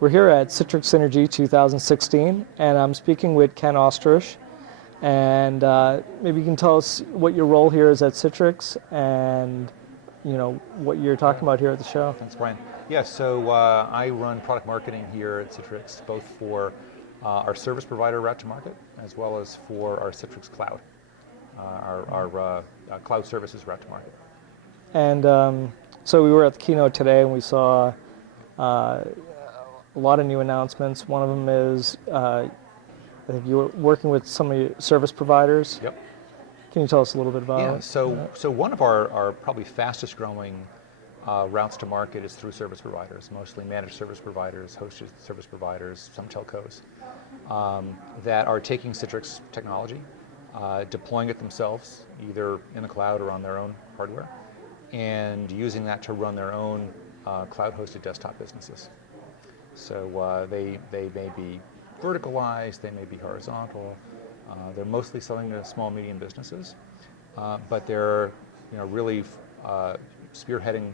We're here at Citrix Synergy 2016, and I'm speaking with Ken Oestreich. And maybe you can tell us what your role here is at Citrix, and what you're talking about here at the show. Thanks, Brian. Yeah, so I run product marketing here at Citrix, both for our service provider route to market, as well as for our Citrix Cloud, our cloud services route to market. And so we were at the keynote today, and we saw a lot of new announcements. One of them is, I think you were working with some of your service providers. Yep. Can you tell us a little bit about Yeah, so one of our probably fastest growing routes to market is through service providers, mostly managed service providers, hosted service providers, some telcos, that are taking Citrix technology, deploying it themselves, either in the cloud or on their own hardware, and using that to run their own cloud-hosted desktop businesses. So they may be verticalized, they may be horizontal. They're mostly selling to small, medium businesses, but they're really spearheading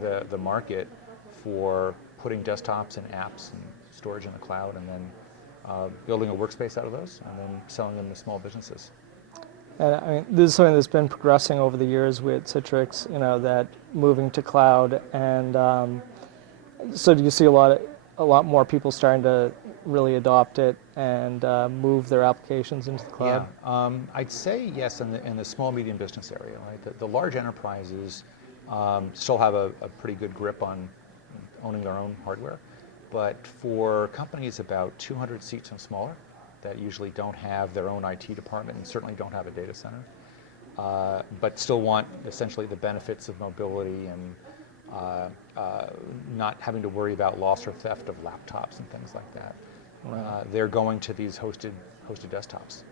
the market for putting desktops and apps and storage in the cloud, and then building a workspace out of those, and then selling them to small businesses. And I mean, this is something that's been progressing over the years with Citrix, that moving to cloud. And so do you see a lot more people starting to really adopt it and move their applications into the cloud? Yeah, I'd say yes in the small, medium business area. Right? The large enterprises still have a pretty good grip on owning their own hardware. But for companies about 200 seats and smaller, that usually don't have their own IT department and certainly don't have a data center, but still want essentially the benefits of mobility and not having to worry about loss or theft of laptops and things like that. They're going to these hosted desktops.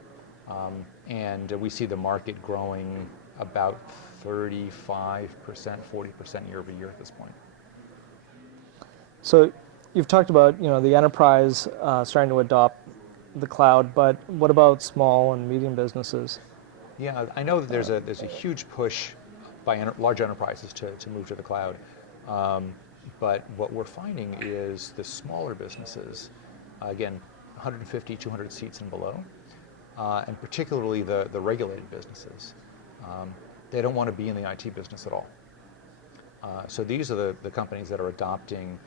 And we see the market growing about 35%, 40% year over year at this point. So you've talked about the enterprise starting to adopt the cloud, but what about small and medium businesses? Yeah, I know that there's a huge push by large enterprises to move to the cloud. But what we're finding is the smaller businesses, again, 150, 200 seats and below, and particularly the regulated businesses, they don't want to be in the IT business at all. So these are the companies that are adopting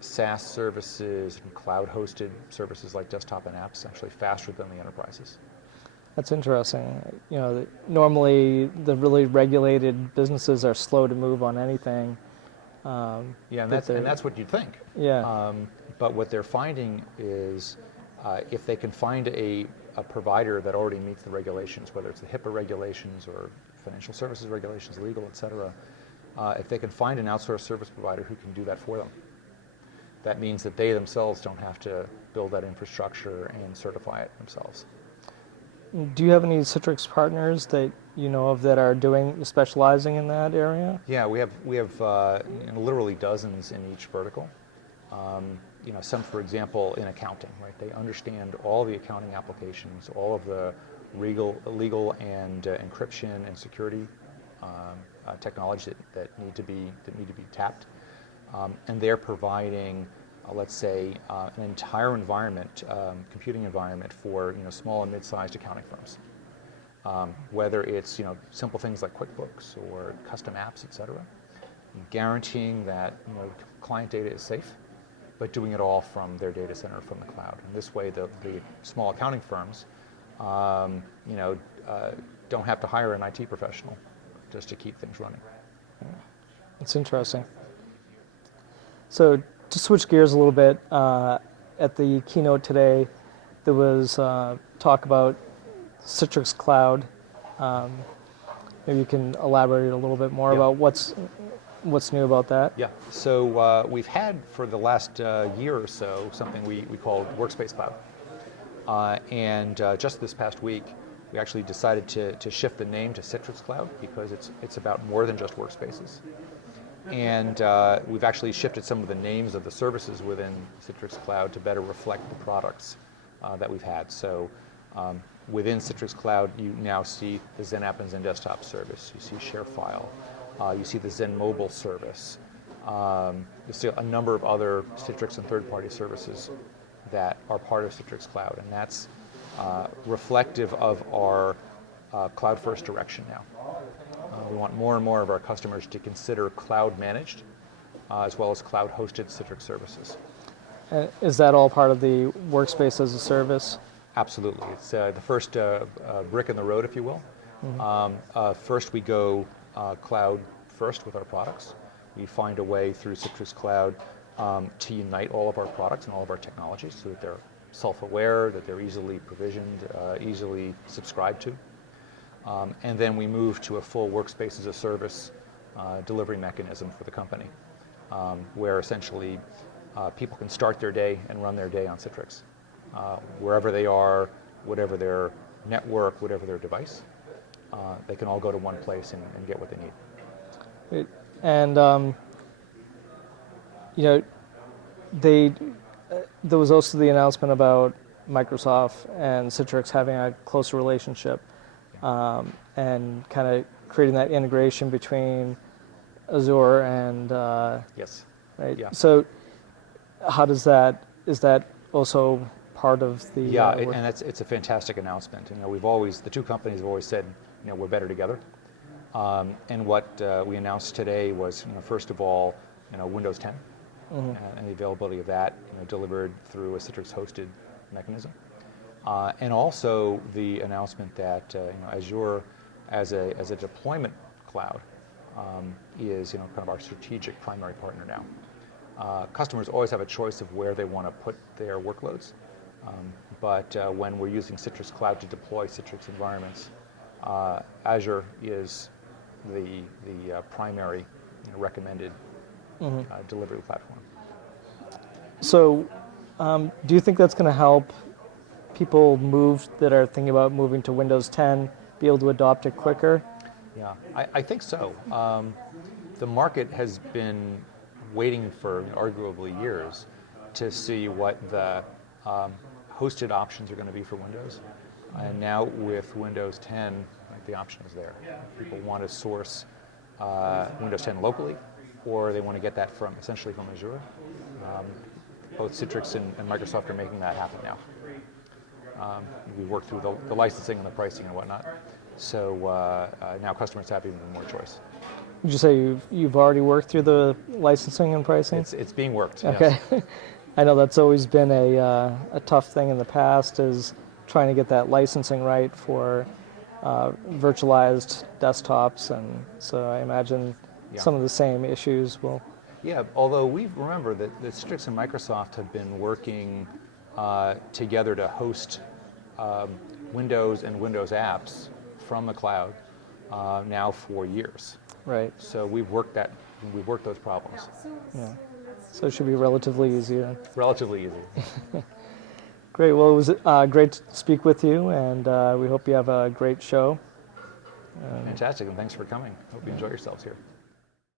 SaaS services and cloud-hosted services like desktop and apps actually faster than the enterprises. That's interesting. Normally the really regulated businesses are slow to move on anything. Yeah, and that's what you'd think. Yeah. But what they're finding is if they can find a provider that already meets the regulations, whether it's the HIPAA regulations or financial services regulations, legal, et cetera, if they can find an outsourced service provider who can do that for them, that means that they themselves don't have to build that infrastructure and certify it themselves. Do you have any Citrix partners that you know of that are specializing in that area? Yeah, we have literally dozens in each vertical. Some, for example, in accounting, right? They understand all the accounting applications, all of the legal and encryption and security technology that need to be tapped, and they're providing, let's say, an entire environment, computing environment for small and mid-sized accounting firms. Whether it's simple things like QuickBooks or custom apps, et cetera, guaranteeing that client data is safe, but doing it all from their data center, from the cloud. And this way, the small accounting firms, don't have to hire an IT professional just to keep things running. That's interesting. So to switch gears a little bit, at the keynote today, there was talk about Citrix Cloud. Maybe you can elaborate a little bit more about what's new about that. Yeah, so we've had for the last year or so something we called Workspace Cloud. And just this past week, we actually decided to shift the name to Citrix Cloud because it's about more than just workspaces. And we've actually shifted some of the names of the services within Citrix Cloud to better reflect the products that we've had. So within Citrix Cloud, you now see the Zen App and Zen Desktop service. You see ShareFile. You see the Zen Mobile service. still a number of other Citrix and third-party services that are part of Citrix Cloud, and that's reflective of our cloud-first direction now. We want more and more of our customers to consider cloud-managed as well as cloud-hosted Citrix services. Is that all part of the Workspace as a service? Absolutely. It's the first brick in the road, if you will. First, we go cloud first with our products. We find a way through Citrix Cloud to unite all of our products and all of our technologies so that they're self-aware, that they're easily provisioned, easily subscribed to. And then we move to a full Workspace as a service delivery mechanism for the company, where essentially people can start their day and run their day on Citrix. Wherever they are, whatever their network, whatever their device, they can all go to one place and get what they need. And you know, there was also the announcement about Microsoft and Citrix having a closer relationship, and kind of creating that integration between Azure and Yes. right. Yeah. So, how does that? Is that also part of the? Yeah, work? and it's a fantastic announcement. The two companies have always said, we're better together. And what we announced today was, first of all, Windows 10 and the availability of that, delivered through a Citrix hosted mechanism, and also the announcement that Azure, as a deployment cloud, is kind of our strategic primary partner now. Customers always have a choice of where they want to put their workloads, but when we're using Citrix Cloud to deploy Citrix environments, Azure is the primary recommended delivery platform. So, do you think that's going to help people that are thinking about moving to Windows 10 be able to adopt it quicker? Yeah, I think so. The market has been waiting for arguably years to see what the hosted options are going to be for Windows. And now with Windows 10, the option is there. People want to source Windows 10 locally, or they want to get that essentially from Azure. Both Citrix and Microsoft are making that happen now. We work through the licensing and the pricing and whatnot. So now customers have even more choice. Would you say you've already worked through the licensing and pricing? It's being worked. Okay. Yes. I know that's always been a tough thing in the past, is trying to get that licensing right for virtualized desktops, and so I imagine some of the same issues will. Yeah, although we remember that Citrix and Microsoft have been working together to host Windows and Windows apps from the cloud now for years. Right. So we've worked those problems. Yeah. So it should be relatively easy then. Relatively easy. Great. Well, it was great to speak with you, and we hope you have a great show. Fantastic, and thanks for coming. Hope you enjoy yourselves here.